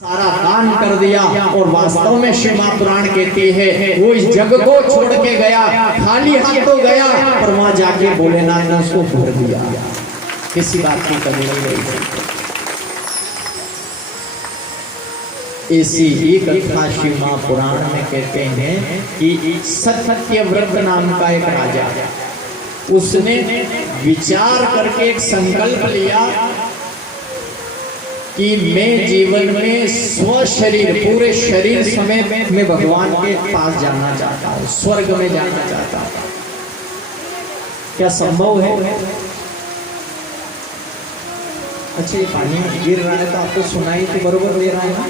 सारा दान कर दिया। और वास्तव में शिव महापुराण कहती है वो इस जग को छोड़ के गया, खाली हाथ तो गया, पर वहां जाके भोलेनाथ ने उसको भर दिया, किसी बात की कमी नहीं रही। ऐसी ही कथा शिव महापुराण में कहते हैं कि सत्यव्रत नाम का एक राजा, उसने विचार करके एक संकल्प लिया कि मैं जीवन में स्व शरीर, पूरे शरीर समेत मैं भगवान के पास जाना चाहता हूँ, स्वर्ग में जाना चाहता हूँ। क्या संभव है? अच्छा, ये पानी गिर रहा है तो आपको सुनाई तो बरोबर दे रहा है ना?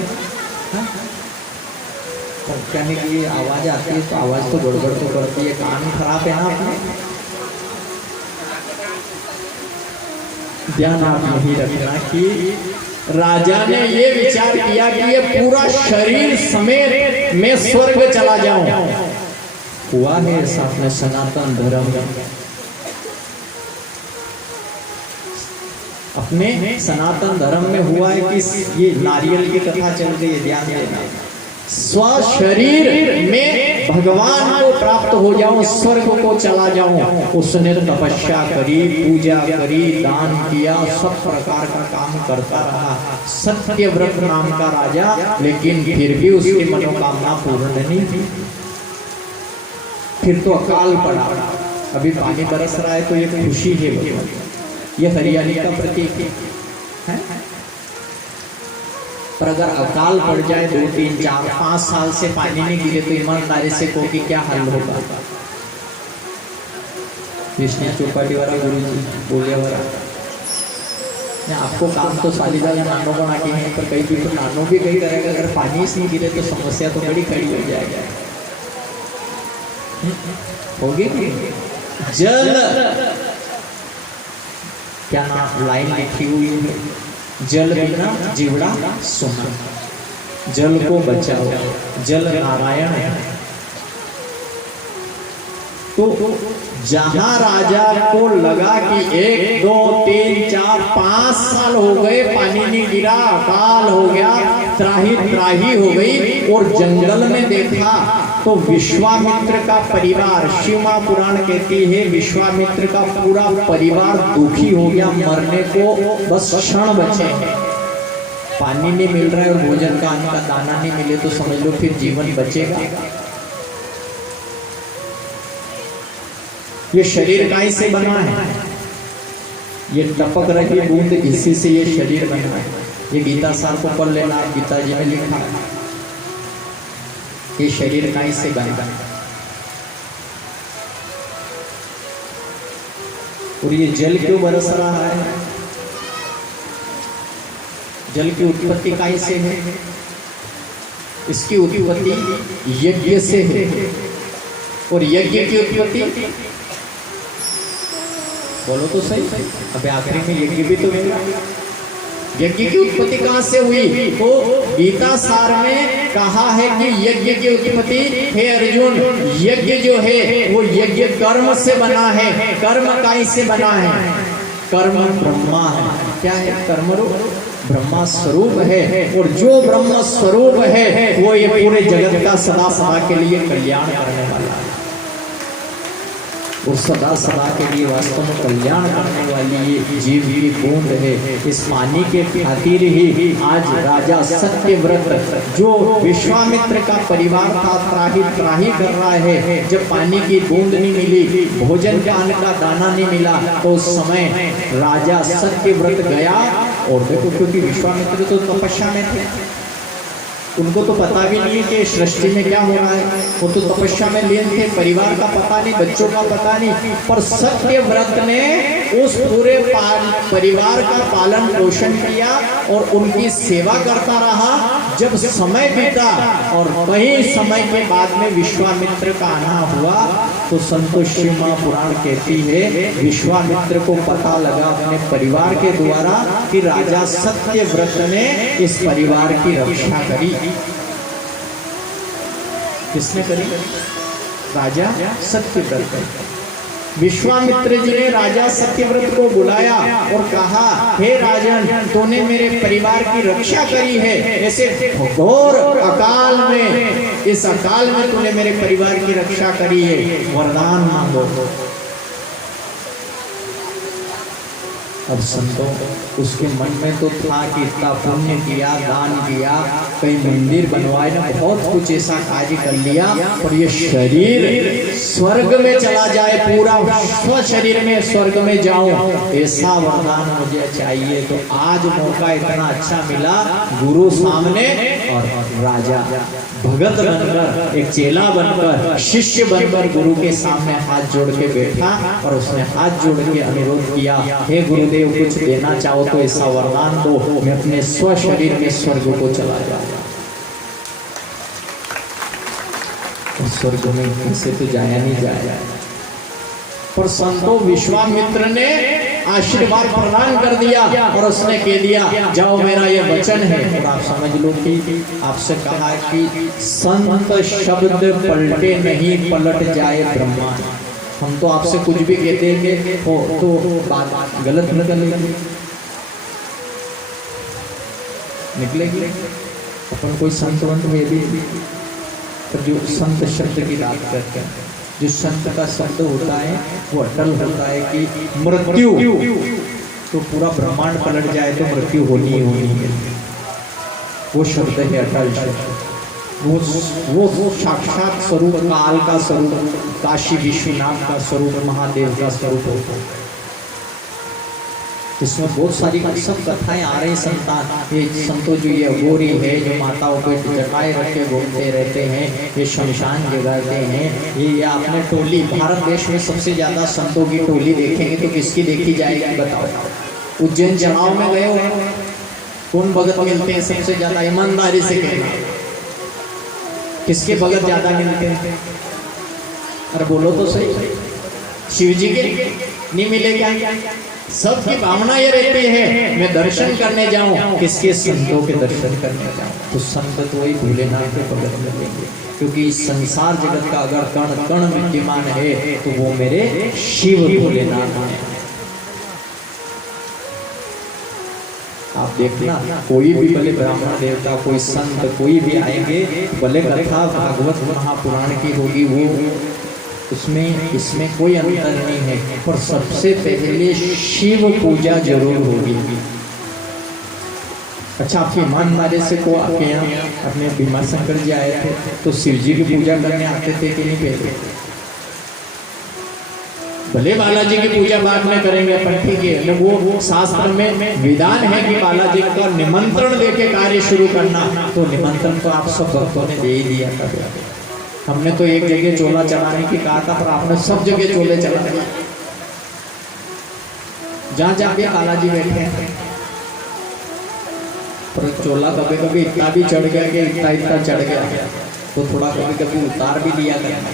कहने की आवाज आती है तो आवाज तो गड़बड़ तो करती है, कान खराब है ना आपने? ध्यान आप यही रखना कि राजा ने ये विचार किया कि ये पूरा शरीर समेत मैं स्वर्ग चला जाऊं। हुआ है ऐसा अपने सनातन धर्म में, अपने सनातन धर्म में हुआ है कि ये नारियल की कथा चल रही है, ध्यान देना। स्व शरीर में भगवान को प्राप्त हो जाऊं, स्वर्ग को चला जाऊं। उसने तपस्या करी, पूजा करी, दान किया, सब प्रकार का काम करता रहा, सत्यव्रत नाम का राजा, लेकिन फिर भी उसकी मनोकामना पूर्ण नहीं थी। फिर तो अकाल पड़ा। अभी पानी बरस रहा है तो ये खुशी है, ये हरियाली का प्रतीक है। पर अगर अकाल पड़ जाए 2, 3, 4, 5 साल से पानी नहीं गिरे तो ईमानदारी से को कि क्या हाल होगा? विष्णु चौपाटी वाला गुरु जी बोले वाला, आपको काम तो सालीदादा नानों बना के हैं, पर कहीं भी तो नानों भी कहीं करेगा। अगर पानी से नहीं गिरे तो समस्या तो बड़ी खड़ी हो जाएगी। होगी जल, क्या नाम लाइन लिखी हुई है, जल बिना जीवड़ा सुना, जल को बचाओ, जल नारायण है। तो जहां राजा को लगा कि 1, 2, 3, 4, 5 साल हो गए पानी नहीं गिरा, अकाल हो गया, त्राही त्राही हो गई, और जंगल में देखा तो विश्वामित्र का परिवार, शिव महापुराण कहती है विश्वामित्र का पूरा परिवार दुखी हो गया, मरने को बस क्षण बचे हैं। पानी नहीं मिल रहा है और भोजन का अन्न का दाना नहीं मिले तो समझ लो फिर जीवन बचेगा? ये शरीर काहे से बना है? ये टपक रही बूंद, इसी से ये शरीर बना है। ये गीता सार को पढ़ लेना, आप गीता जी में लिखा है ये शरीर काहे से बना है। और ये जल क्यों बरस रहा है? जल की उत्पत्ति काहे से है? इसकी उत्पत्ति यज्ञ से है। और यज्ञ की उत्पत्ति बोलो तो सही, अबे आखिरी में यज्ञ भी तो मिला। यज्ञ की उत्पत्ति कहां से हुई? तो गीता सार में कहा है कि यज्ञ की उत्पत्ति, हे अर्जुन, यज्ञ जो है वो यज्ञ कर्म से बना है। कर्म काहे से बना है? कर्म ब्रह्मा है। क्या है? कर्म रूप ब्रह्मा स्वरूप है। और जो ब्रह्म स्वरूप है वो ये पूरे जगत का सदा सदा के लिए कल्याण करने वाला है। और सदा सदा के लिए वास्तव में कल्याण करने वाली ये जीव की बूंद है। इस पानी के खातिर ही आज राजा सत्यव्रत, जो विश्वामित्र का परिवार था, त्राही त्राही कर रहा है। जब पानी की बूंद नहीं मिली, भोजन का अन्न का दाना नहीं मिला, तो उस समय राजा सत्यव्रत गया। और देखो, क्योंकि विश्वामित्र तो तपस्या में थे, उनको तो पता भी नहीं कि सृष्टि में क्या हो रहा है। वो तो तपस्या में लीन थे, परिवार का पता नहीं, बच्चों का पता नहीं। पर सत्यव्रत ने उस पूरे परिवार का पालन पोषण किया और उनकी सेवा करता रहा। जब समय बीता और कई समय के बाद में विश्वामित्र का आना हुआ, तो संतोष शिव महापुराण कहती है विश्वामित्र को पता लगा अपने परिवार के द्वारा कि राजा सत्यव्रत ने इस परिवार की रक्षा करी। किसने करी? राजा सत्यव्रत। विश्वामित्र जी ने राजा सत्यव्रत को बुलाया और कहा, हे राजन, तूने मेरे परिवार की रक्षा करी है, ऐसे घोर अकाल में, इस अकाल में तूने मेरे परिवार की रक्षा करी है, वरदान मांगो। अब संतों, उसके मन में तो था कि इतना पुण्य किया, दान किया, कई मंदिर बनवाए ना, बहुत कुछ ऐसा कार्य कर लिया, और ये शरीर स्वर्ग में चला जाए, पूरा स्व शरीर में स्वर्ग में जाऊं, ऐसा वरदान मुझे चाहिए। तो आज मौका इतना अच्छा मिला, गुरु सामने और राजा भगत बनकर, एक चेला बनकर, शिष्य बनकर गुरु के सामने हाथ जोड़ के बैठा, और उसने हाथ जोड़ के अनुरोध किया, हे गुरुदेव, कुछ देना चाहो तो ऐसा वरदान दो, मैं अपने स्व शरीर में स्वर्ग को चला जाऊं। स्वर्ग में कैसे तो जाया नहीं जाया, पर संतों विश्वामित्र ने आशीर्वाद प्रदान कर दिया, और उसने कह दिया, जाओ, मेरा ये वचन है। और आप समझ लो कि आपसे कहा कि संत शब्द पलटे नहीं, पलट जाए ब्रह्मांड। हम तो आपसे कुछ भी कहते हैं तो बात गलत निकलेगी। अपन कोई संत वंत में भी, पर जो संत शब्द की बात करते हैं, जो संत का शब्द होता है वो अटल होता है कि मृत्यु तो पूरा ब्रह्मांड पलट जाए तो मृत्यु होनी ही होनी है, वो शब्द है अटल शब्द। वो साक्षात स्वरूप, काल का स्वरूप, काशी विश्वनाथ का स्वरूप, महादेव का स्वरूप होता है। इसमें बहुत सारी सब कथाएं आ रही संतान, ये संतों जो ये अघोरी है, जो माताओं को जटाए रखे घूमते रहते हैं, ये शमशान जगाते हैं, ये आपने टोली, भारत देश में सबसे ज्यादा संतों की टोली देखेंगे तो किसकी देखी जाएगी बताओ? उज्जैन चुनाव में गए हो, कौन भगत मिलते हैं सबसे ज्यादा? ईमानदारी से कहना, किसके भगत ज्यादा मिलते हैं? अरे बोलो तो सही, शिव जी के नहीं मिले क्या? सबकी भावना ये रहती है मैं दर्शन करने जाऊं, किसके? संतों के दर्शन करने जाऊं। तो संत तो वही भोलेनाथ के भगत मिलेंगे, क्योंकि इस संसार जगत का अगर कण कण विद्यमान है तो वो मेरे शिव भोलेनाथ हैं। आप देखना, कोई भी भले ब्राह्मण देवता, कोई संत, कोई भी आएंगे, भले कथा भागवत महापुराण की होगी, वो उसमें इसमें कोई अंतर नहीं है, पर सबसे पहले शिव पूजा जरूर होगी। अच्छा, आपकी ईमानदारी से को आपके यहाँ अपने भीमा शंकर जी आए थे तो शिव जी की पूजा करने आते थे कि नहीं पहले? भले बालाजी की पूजा बाद में करेंगे अपन, ठीक है, वो शास्त्र में विधान है कि बालाजी का निमंत्रण देके कार्य शुरू करना, तो निमंत्रण तो आप सब भक्तों ने दे ही दिया था। हमने तो एक जगह चोला चलाने की कहा था, पर आपने सब जगह चोले चलाने, जहाँ जहाँ भी बालाजी बैठे हैं, पर चोला कभी कभी इतना भी चढ़ गया कि इतना चढ़ गया, तो थोड़ा कभी कभी उतार भी दिया करना।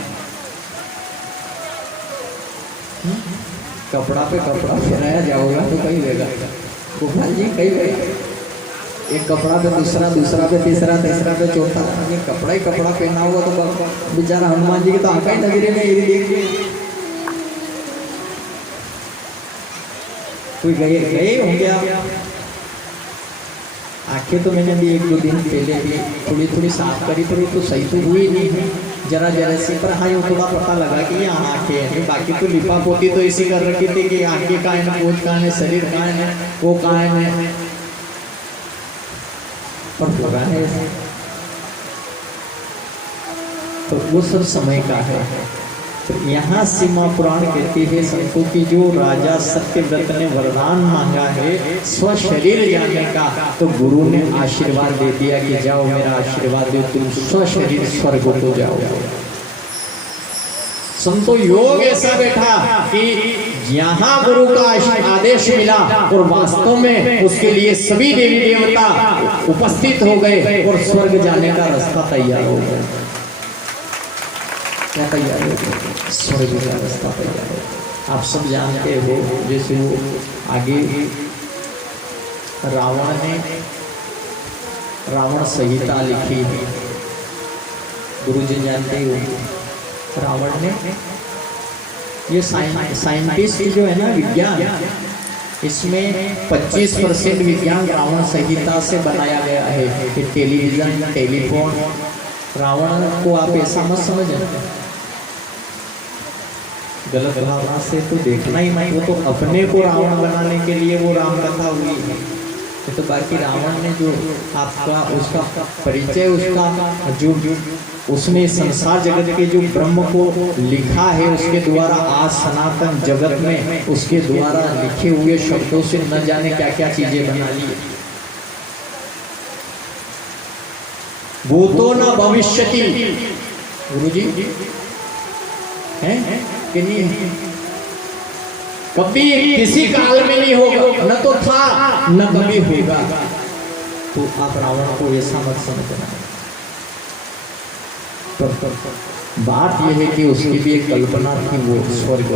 कपड़ा पे कपड़ा पहनाया जाओगा तो कहीं रहेगा, गोपाल जी कहीं रहेगा, एक कपड़ा पे दूसरा, दूसरा पे तीसरा, तीसरा पे चौथा, ये कपड़ा ही कपड़ा पहना हुआ तो बेचारा हनुमान जी की तो आंखें नजरे में यही देखिए। कोई गए होंगे आप? आंखें तो मैंने भी एक दो दिन पहले भी थोड़ी थोड़ी साफ करी, तो सही तो हुई नहीं है, जरा जरा से, पर हाँ ये थोड़ा पता लगा कि ये आंखें हैं। बाकी तो लिपा पोती तो इसी कर रखी थी कि आंखें कहाँ है, पोत कहाँ है, शरीर कहाँ है, वो कहाँ है, पर हो रहा है तो वो सब समय का है। तो यहाँ सीमा पुराण कहती है संतों की, जो राजा सत्यव्रत ने वरदान मांगा है स्व शरीर जाने का, तो गुरु ने आशीर्वाद दे दिया कि जाओ, मेरा आशीर्वाद दो, तुम स्व शरीर स्वर्ग को जाओ। संतों, योग ऐसा बैठा कि यहाँ गुरु का आदेश मिला और वास्तव में उसके लिए सभी देवी देवता उपस्थित हो गए और स्वर्ग जाने का रास्ता तैयार हो गया। क्या तैयार हो गया? स्वर्ग का रास्ता तैयार हो। आप सब जानते हो, जैसे वो आगे रावण संहिता लिखी थी, गुरु जी जानते हो, रावण ने ये साइंटिस्ट जो है ना विज्ञान, इसमें 25% विज्ञान रावण संहिता से बनाया गया है कि टेलीविजन, टेलीफोन, रावण को आप ऐसा मत समझना, गलत भावना से तो देखना ही नहीं। वो तो अपने को रावण बनाने के लिए वो राम कथा हुई है। तो बाकी रावण ने जो आपका उसका परिचय, उसका जो उसने संसार जगत के जो ब्रह्म को लिखा है, उसके द्वारा आज सनातन जगत में उसके द्वारा लिखे हुए शब्दों से न जाने क्या क्या चीजें बना ली। भूतो न भविष्यति, गुरुजी हैं कि नहीं, कभी किसी काल में नहीं होगा, न तो था न कभी होगा। तो आप रावण को ऐसा मत समझना। बात यह है कि उसकी भी एक कल्पना थी, वो स्वर्ग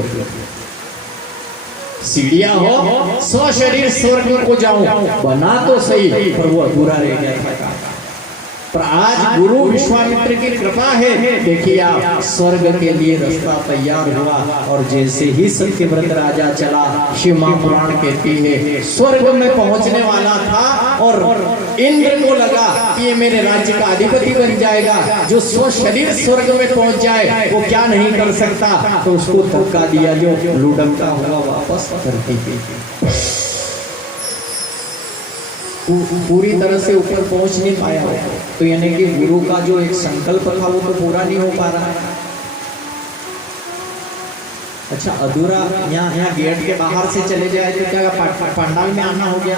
सीढ़ियां हो, स्वशरीर स्वर्ग को जाऊं, बना तो सही पर वो अधूरा रह गया था। पर आज गुरु विश्वामित्र की कृपा है, देखिए आप, स्वर्ग के लिए रास्ता तैयार हुआ। और जैसे ही सत्यव्रत राजा चला, शिव महापुराण कहती है स्वर्ग में पहुंचने वाला था और इंद्र को लगा कि ये मेरे राज्य का अधिपति बन जाएगा। जो स्वशरीर स्वर्ग में पहुंच जाए वो क्या नहीं कर सकता, तो उसको धक्का दिया, जो लुढ़कता हुआ वापस धरती पे पूरी तरह से ऊपर पहुंच नहीं पाया। तो यानी कि गुरु का जो एक संकल्प था वो तो पूरा नहीं हो पा रहा है। अच्छा, अधूरा यहाँ गेट के बाहर से चले जाए तो क्या पंडाल में आना हो गया,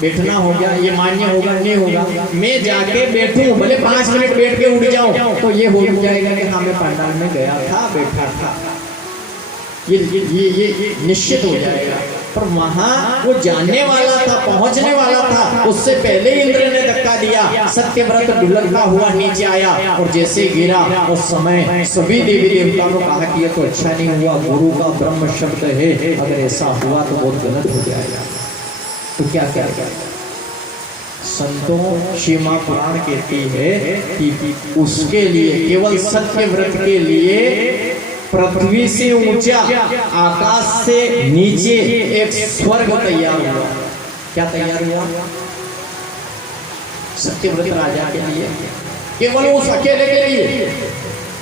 बैठना हो गया, ये मान्य होगा नहीं होगा। मैं जाके बैठूं, भले 5 मिनट बैठ के उड़ जाऊं, तो ये हो जाएगा कि हाँ मैं पंडाल में गया था, बैठा था, ये निश्चित हो जाएगा। पर वहां वो जाने वाला था, पहुंचने वाला था, उससे पहले इंद्र ने धक्का दिया। सत्यव्रत ढुलकता हुआ नीचे आया और जैसे गिरा उस समय सभी देवी देवताओं ने कहा कि ये तो अच्छा नहीं हुआ, गुरु का ब्रह्म शब्द है, अगर ऐसा हुआ तो बहुत गलत हो जाएगा। तो क्या करेगा? संतों शिव महापुराण कहती है कि उसके लिए, केवल सत्यव्रत के लिए पृथ्वी से ऊंचा, आकाश से नीचे एक स्वर्ग तैयार हुआ। क्या तैयार हुआ? सत्यव्रत राजा के लिए, केवल उस अकेले के लिए,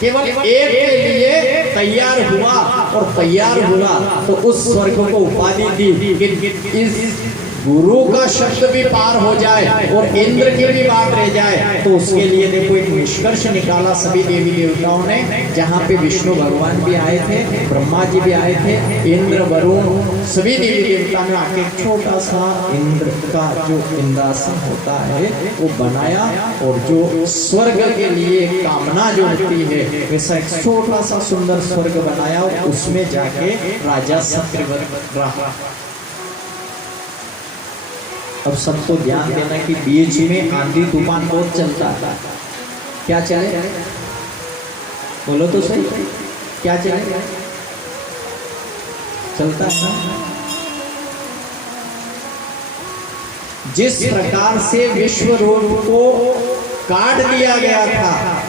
केवल एक के लिए तैयार हुआ। और तैयार हुआ तो उस स्वर्ग को उपाधि दी कि इस गुरु का शब्द भी पार हो जाए और इंद्र की भी बात रह जाए। तो उसके लिए देखो एक निष्कर्ष निकाला सभी देवी देवताओं ने, जहाँ पे विष्णु भगवान भी आए थे, ब्रह्मा जी भी आए थे, इंद्र वरुण सभी देवी देवता ने आके छोटा सा इंद्र का जो इंद्रासन होता है वो बनाया। और जो स्वर्ग के लिए कामना जो होती है वैसा एक छोटा सा सुंदर स्वर्ग बनाया और उसमें जाके राजा सत्यव्रत रहा। अब सबको ध्यान देना कि बीच में आंधी तूफान बहुत चलता था। क्या चले? बोलो तो सही, क्या चले? चलता है ना। जिस प्रकार से विश्व रूप को काट दिया गया था,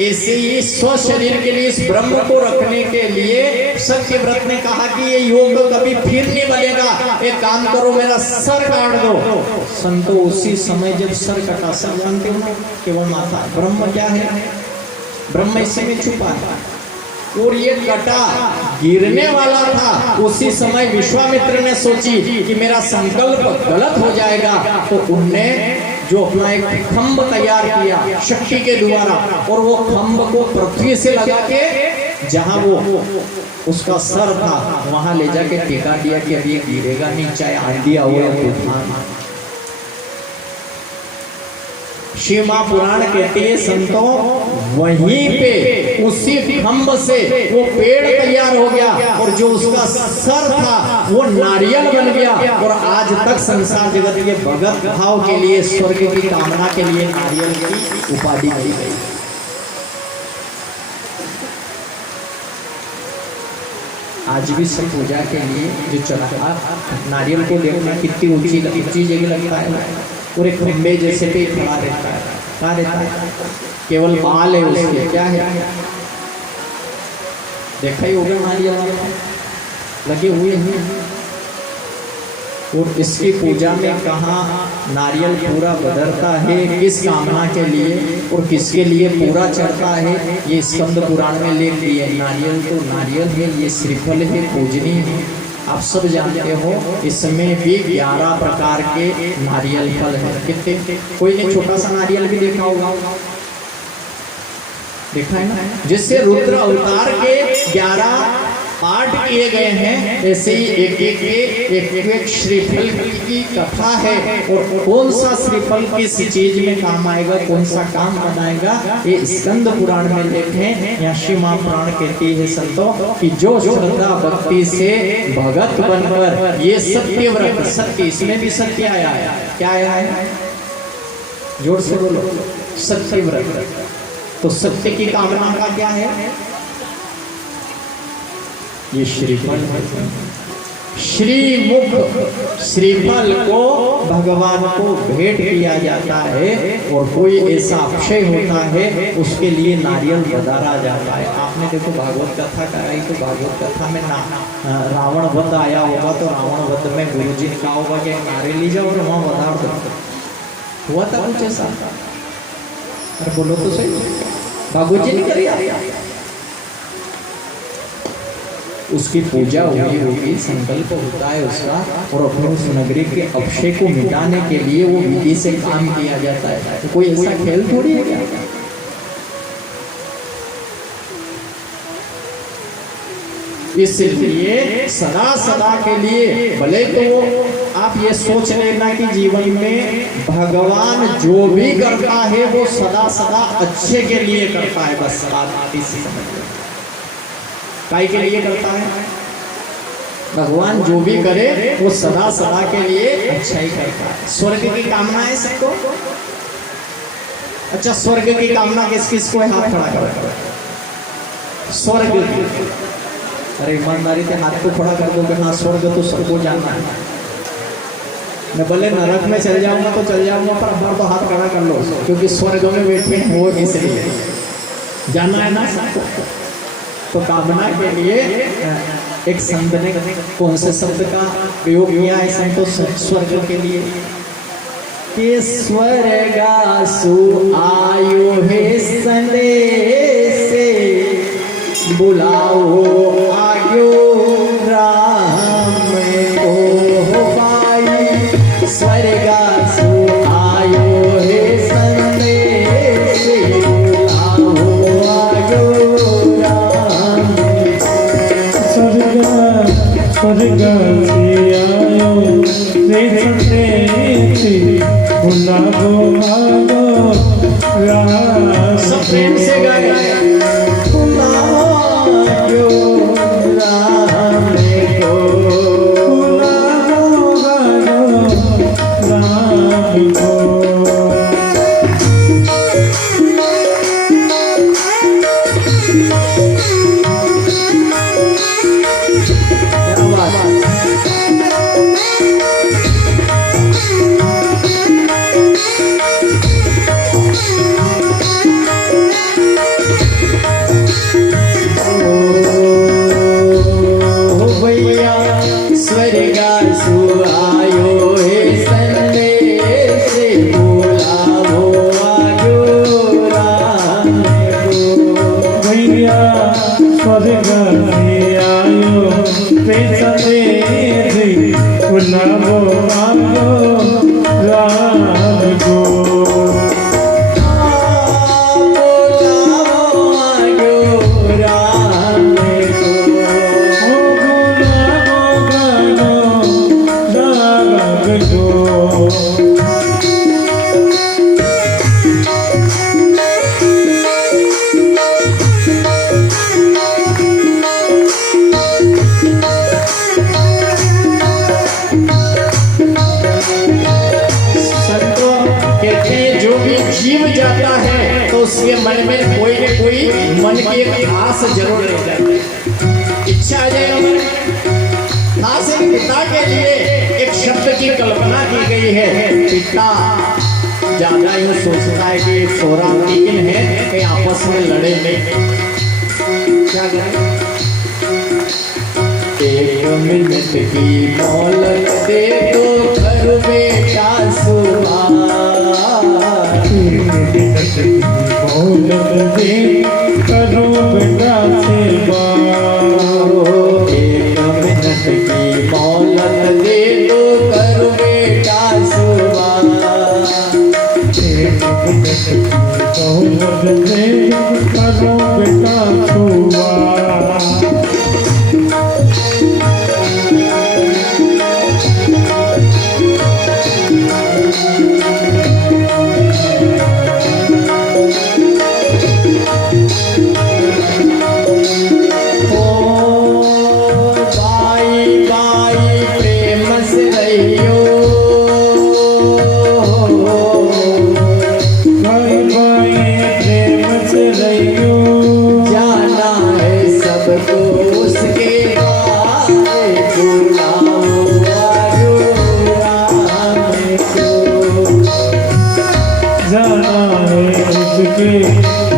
ऐसे ही स्व शरीर के लिए, इस ब्रह्म को रखने के लिए सत्यव्रत ने कहा कि ये योग कभी फिर नहीं बनेगा, एक काम करो मेरा सर काट दो। संतो उसी समय जब सर कटा, सर जानते हो ना केवल माथा, ब्रह्म क्या है? ब्रह्म इसी में छुपा है। और ये कटा गिरने वाला था, उसी समय विश्वामित्र ने सोची कि मेरा संकल्प गलत हो जाएगा। तो उनने जो अपना एक खंभ तैयार किया शक्ति के द्वारा, और वो खंभ को पृथ्वी से लगा के जहां वो उसका सर था वहां ले जाके टिका दिया कि अब ये गिरेगा नहीं, चाहे आंधी आओ या तूफान। शिव महापुराण कहते हैं संतों, वहीं पे उसी खंभ से वो पेड़ तैयार हो गया और जो उसका सर था वो नारियल बन गया। और आज तक संसार जगत के भगत भाव के लिए, स्वर्ग की कामना के लिए नारियल की उपाधि दी गई। आज भी सब पूजा के लिए जो चला, नारियल को देखना कितनी ऊंची जगह लगता है, पूरे खंबे जैसे पे खड़ा रहता है। क्या रहता है? केवल बाल है उसके, क्या है? देखा ही होगा नारियल लगे हुए हैं। और इसकी पूजा में कहाँ नारियल पूरा बदरता है, किस कामना के लिए और किसके लिए पूरा चढ़ता है, ये स्कंद पुराण में लिख दिए। नारियल तो नारियल है, ये श्रीफल है, पूजनीय है, आप सब जानते हो। इसमें भी 11 प्रकार के नारियल फल है। कितने? कोई ने छोटा सा नारियल भी देखा होगा, देखा है ना। जिससे रुद्र अवतार के 11 पाठ किए गए हैं, ऐसे ही एक श्रीफल की कथा है। और कौन सा श्रीफल किस चीज में काम आएगा, कौन सा काम बनाएगा, ये स्कंद पुराण में लिखे हैं। यहाँ श्री महापुराण कहती है संतों कि जो श्रद्धा भक्ति से भगत बनकर ये सत्य व्रत, सत्य इसमें भी सत्य आया है, क्या आया है, जोर से बोलो, सत्य व्रत। तो सत्य की कामना का क्या है, ये श्रीफल है। श्रीमुख श्रीफल को भगवान को भेंट किया जाता है। और कोई ऐसा अक्षय होता है उसके लिए नारियल बधारा जाता है। आपने देखो भागवत कथा कराई, तो भागवत कथा में रावण वध आया होगा, तो रावण वध में गुरुजी ने कहा होगा कि नारियल ली जाओ और वहां बधार दो। हुआ था कुछ ऐसा? अरे बोलो तो सही, भागवत जी ने करी। उसकी पूजा हुई होगी, संकल्प होता है उसका, और अपने उस नगरी के अक्षय को मिटाने के लिए वो विधि से काम किया जाता है। तो कोई ऐसा खेल थोड़ी है क्या? इसलिए सदा सदा के लिए, भले तो आप ये सोच लेना कि जीवन में भगवान जो भी करता है वो सदा सदा अच्छे के लिए करता है, बस आप इसी समझ लो। काय के लिए करता है? भगवान जो भी करे वो सदा सदा के लिए अच्छा ही करता है। स्वर्ग की कामना है सबको? अच्छा, स्वर्ग की कामना किस किस को है? हाथ खड़ा करो। स्वर्ग की, अरे ईमानदारी से हाथ को खड़ा कर दो कि हाँ स्वर्ग तो सबको जाना है। मैं बोले नरक में चल जाऊंगा तो चल जाऊंगा, पर अपना तो हाथ खड़ा कर लो, क्योंकि स्वर्ग में बैठे हैं वो इसलिए जाना है ना सबको। तो कामना के लिए एक संत ने कौन से शब्द का प्रयोग किया है संतो स्वर्ग के लिए? कि स्वर्गासु आयो है संदेश, बुलाओ आयो राम को पाई। स्वर्गासु आयो है संदेश, बुलाओ आयो स्वर्ग से आयो रे संदेश, बुलाओ आयो राम। सब प्रेम से गाए, बुलाओ राम को, बुलाओ राम को। उसके मन में कोई न कोई मन की एक आस जरूर रह जाती है, इच्छा आ जाएगा मन। खास एक पिता के लिए एक शब्द की कल्पना की गई है। पिता ज्यादा यूं सोचता है कि छोरा लेकिन है कि आपस में लड़े नहीं, क्या करें? एक मिनट की मोहलत दे दो करूं बेटा सुमार। मोहलत दे करो बेटा सेवा। एक मिनट की मोहलत दे दो करूं बेटा सुमार। मोहलत दे करो बेटा सुवा।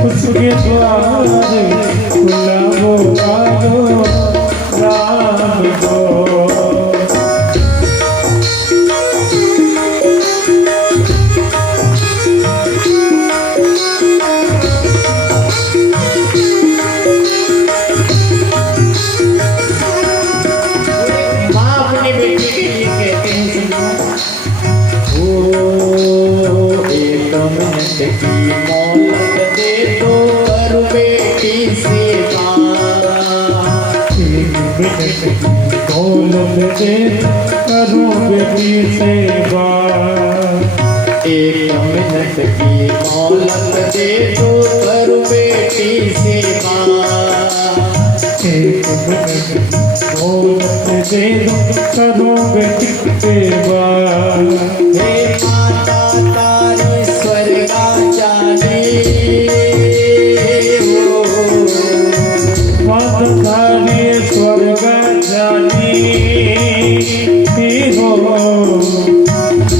उसके द्वार बुलावो आयो राम को। माँ अपनी बेटी के लिए कहते हैं ओ एक मिनट की मोहलत दे दो करूं बेटी सेवा। मोहलत दे करो बेटी सेवा। एक मिनट की मोहलत दे दो करूं बेटी सेवा। एक मिनट मोहलत दे दो करो बेटी सेवा। हे माता तारी स्वर्गा जानी हो। माता तारी स्वर्ग जानी हो।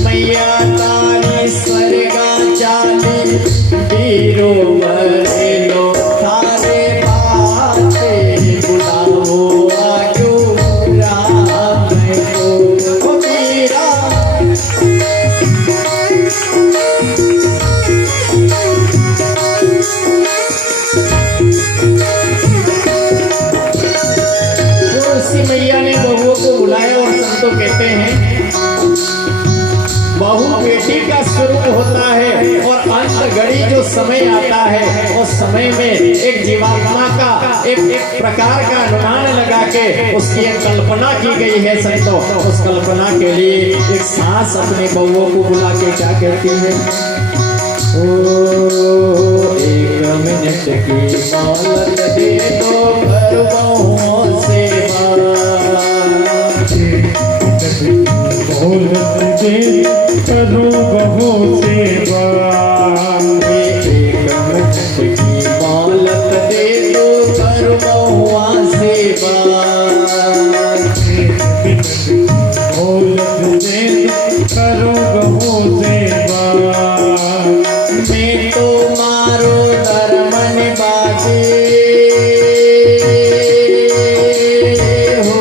मैया तारी स्वर्गा जानी वीरो मरेलो थारे बाते बुलाओ आयो राम को। ओ वीरा तुलसी मैया ने बहुओं को बुलाया और संतों कहते हैं बहू बेटी का स्वरूप होता है और अंत घड़ी जो समय आता है उस समय में एक जीवात्मा का एक प्रकार का अनुमान लगा के उसकी एक कल्पना की गई है संतों। उस कल्पना के लिए एक सांस अपने बहुओं को बुला के क्या कहती है ओ एक मिनट की मोहलत दे दो करूं बहुओं सेवा। मोहलत दे करो बहु सेवा। एक मिनट की मोहलत दे दो करूं बहुआ सेवा। मोहलत दे करो बहु सेवा। मैं तो मारो धर्म निभाते हो।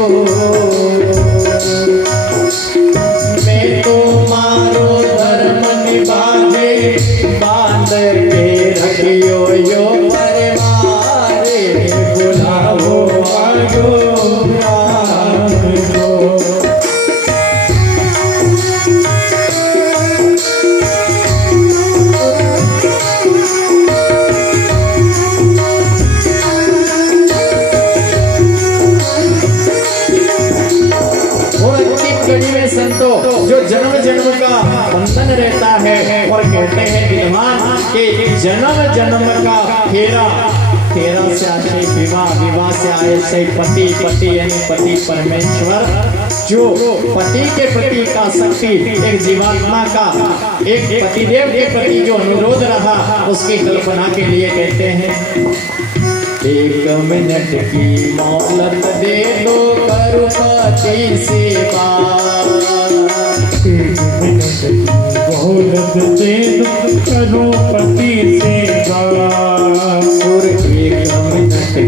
मैं तो मारो धर्म निभाते बांध के रखियो यो परवारे बुलाओ आयो राम को। संतों जो जन्म जन्म का बंधन रहता है और कहते हैं विद्वान कि जन्म जन्म का फेरा फेरा से आते विवाह विवाह से आए से पति पति यानी पति परमेश्वर जो पति के प्रति का शक्ति एक जीवात्मा का एक पतिदेव के प्रति जो अनुरोध रहा उसकी कल्पना के लिए कहते हैं एक मिनट की मोहलत दे दो करूं पति सेवा। मोहलत दे दो करो पति सेवा। और एक मिनट की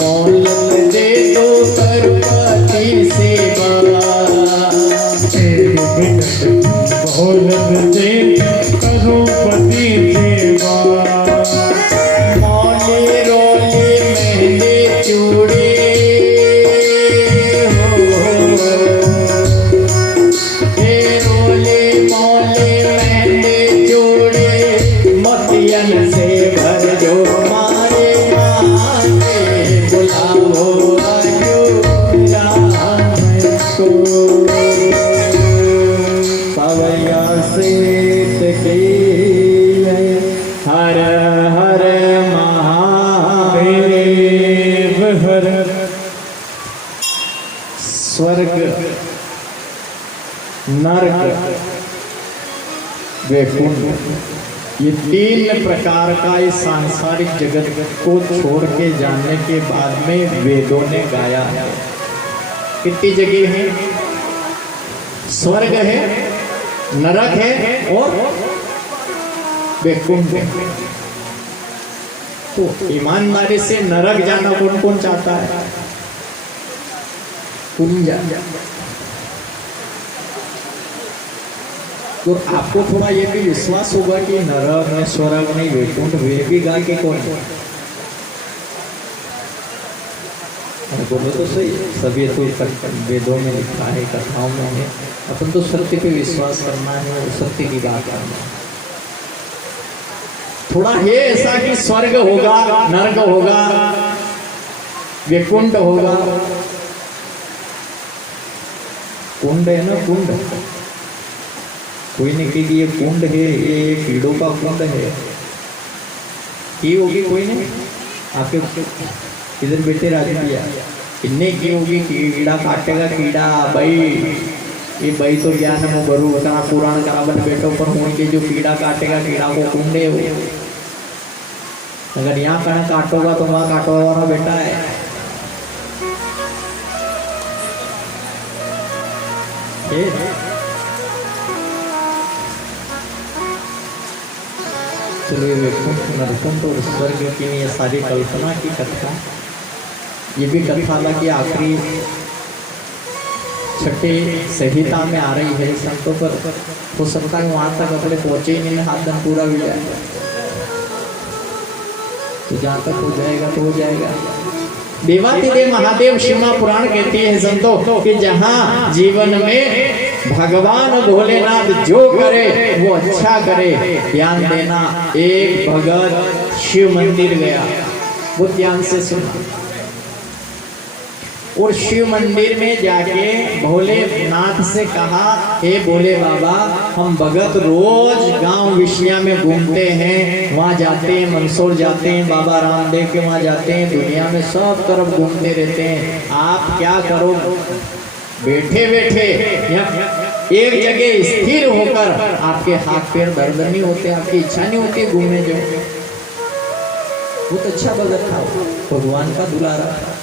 मोहलत दे दो करूं पति तीन प्रकार का इस सांसारिक जगत को छोड़ के जाने के बाद में वेदों ने गाया है। कितनी जगह है? स्वर्ग है, नरक है और वैकुंठ है। तो ईमानदारी से नरक जाना कौन कौन चाहता है? कौन जाए? तो आपको थोड़ा ये भी विश्वास होगा कि नरक में, स्वर्ग नहीं, वैकुंठ वे भी गा के कौन है? बोलो तो सही, सभी तो वेदों में लिखा है, कथाओं में है। अपन तो सत्य पे विश्वास करना है और सत्य की बात करना है। थोड़ा है ऐसा कि स्वर्ग होगा, नरक होगा, वैकुंठ होगा। कुंड है ना, कुंड, कोई ने के लिए कुंड है, ये कीड़ों का कुंड है। की होगी कोई ने? आपके इधर बेटे राजू भैया किन्ने की होगी? कीड़ा काटेगा कीड़ा भाई। ये भाई तो ज्ञान है, बरू करा पुराण करा बन बेटों पर होंगे जो कीड़ा काटेगा, कीड़ा को कुंडे हो। अगर यहाँ कहीं काटोगा तो वहाँ काटोगा बेटा है। चलो ये वैकुंठ, नरकुंठ और स्वर्ग की ये सारी कल्पना की कथा, ये भी कथा हालांकि आखिरी छठे संहिता में आ रही है संतों पर। हो सकता है वहां तक अपने पहुंचे ही नहीं, हाथ दम पूरा भी जाएगा। तो जहाँ तक हो जाएगा तो हो जाएगा। देवातिदेव महादेव शिवा पुराण कहती है संतों कि जहाँ जीवन में भगवान भोलेनाथ जो करे वो अच्छा करे। ध्यान देना, एक भगत शिव मंदिर गया, वो ध्यान से सुना, और शिव मंदिर में जाके भोलेनाथ से कहा, हे भोले बाबा, हम भगत रोज गांव विषया में घूमते हैं, वहाँ जाते हैं, मंदसौर जाते हैं, बाबा रामदेव के वहाँ जाते हैं, दुनिया में सब तरफ घूमते रहते हैं। आप क्या करो, बैठे बैठे एक जगह स्थिर होकर, आपके हाथ पैर दर्द नहीं होते, आपकी इच्छा नहीं होती घूमने जो। बहुत अच्छा भगत था, भगवान का दुलारा था।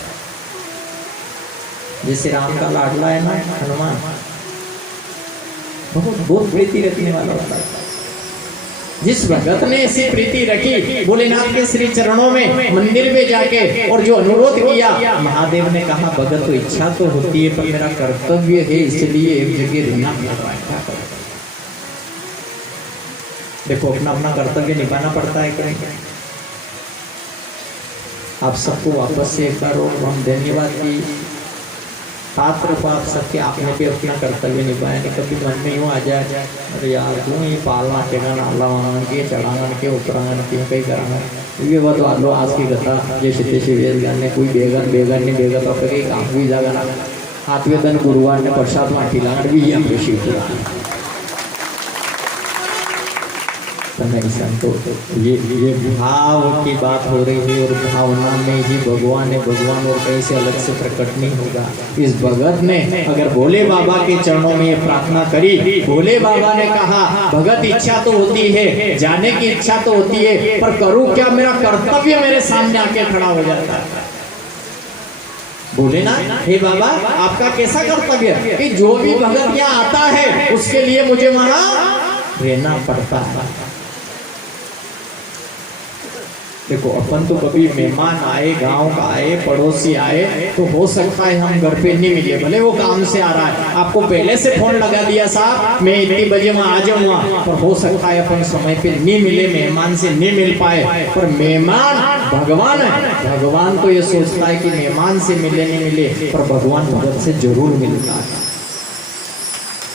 जैसे राम का लाडला है ना हनुमान, बहुत प्रीति रखने वाला होता है। जिस भगत ने ऐसी प्रीति रखी भोलेनाथ के श्री चरणों में, मंदिर में जाके, और जो अनुरोध किया, महादेव ने कहा, भगत तो इच्छा तो होती है पर मेरा कर्तव्य है, इसलिए एक जगह रहना पड़ता है। देखो अपना अपना कर्तव्य निभाना पड़ता है। क्या आप सबको वापस से एक बार और हम धन्यवाद की पात्र को, आप सबके आपने भी अपना कर्तव्य निभाया। नहीं कभी मन में यूँ आ जाए, अरे यार क्यों ये पालना चेगा नाला वांगन के चढ़ांगन के उपरांगन क्यों कहीं करांगन, ये बात वालो आज की कथा जैसे तैसे वेद गाने कोई बेगन बेगन नहीं बेगा तो कहीं काम भी जागा ना हाथ में दन गुरुवार ने प्रसाद माटी लांगड़ भी हम ऋषि संतो। ये भाव की बात हो रही है, और भावना में ही भगवान है। भगवान और कैसे अलग से प्रकट नहीं होगा। इस भगत ने अगर भोले बाबा के चरणों में ये प्रार्थना करी, भोले बाबा ने कहा, भगत इच्छा तो होती है, जाने की इच्छा तो होती है, पर करूं क्या, मेरा कर्तव्य मेरे सामने आके खड़ा हो जाता है। बोले ना, हे बाबा आपका कैसा कर्तव्य कि जो भी भगत यहाँ आता है उसके लिए मुझे वहां रहना पड़ता है। देखो अपन तो कभी मेहमान आए, गांव का आए, पड़ोसी आए, तो हो सकता है हम घर पे नहीं मिले, भले वो काम से आ रहा है, आपको पहले से फोन लगा दिया साहब मैं इतनी बजे वहां आ जाऊंगा, पर हो सकता है अपन समय पे नहीं मिले, मेहमान से नहीं मिल पाए। पर मेहमान भगवान है, भगवान तो ये सोचता है कि मेहमान से मिले नहीं मिले, पर भगवान भगत से जरूर मिलता है,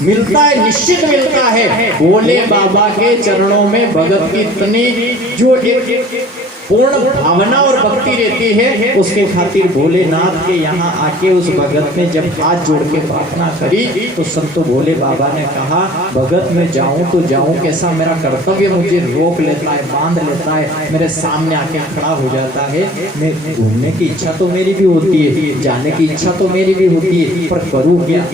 मिलता है, निश्चित मिलता है। भोले बाबा के चरणों में भगत की इतनी जो एक पूर्ण भावना और भक्ति रहती है, उसके खातिर भोलेनाथ के यहाँ आके उस भगत ने जब हाथ जोड़ के प्रार्थना करी, तो संतो भोले बाबा ने कहा, भगत मैं जाऊं तो जाऊं कैसा, मेरा कर्तव्य मुझे रोक लेता है, बांध लेता है, मेरे सामने आके खड़ा हो जाता है। मैं घूमने की इच्छा तो मेरी भी होती है, जाने की इच्छा तो मेरी भी होती है, पर करूँ क्या।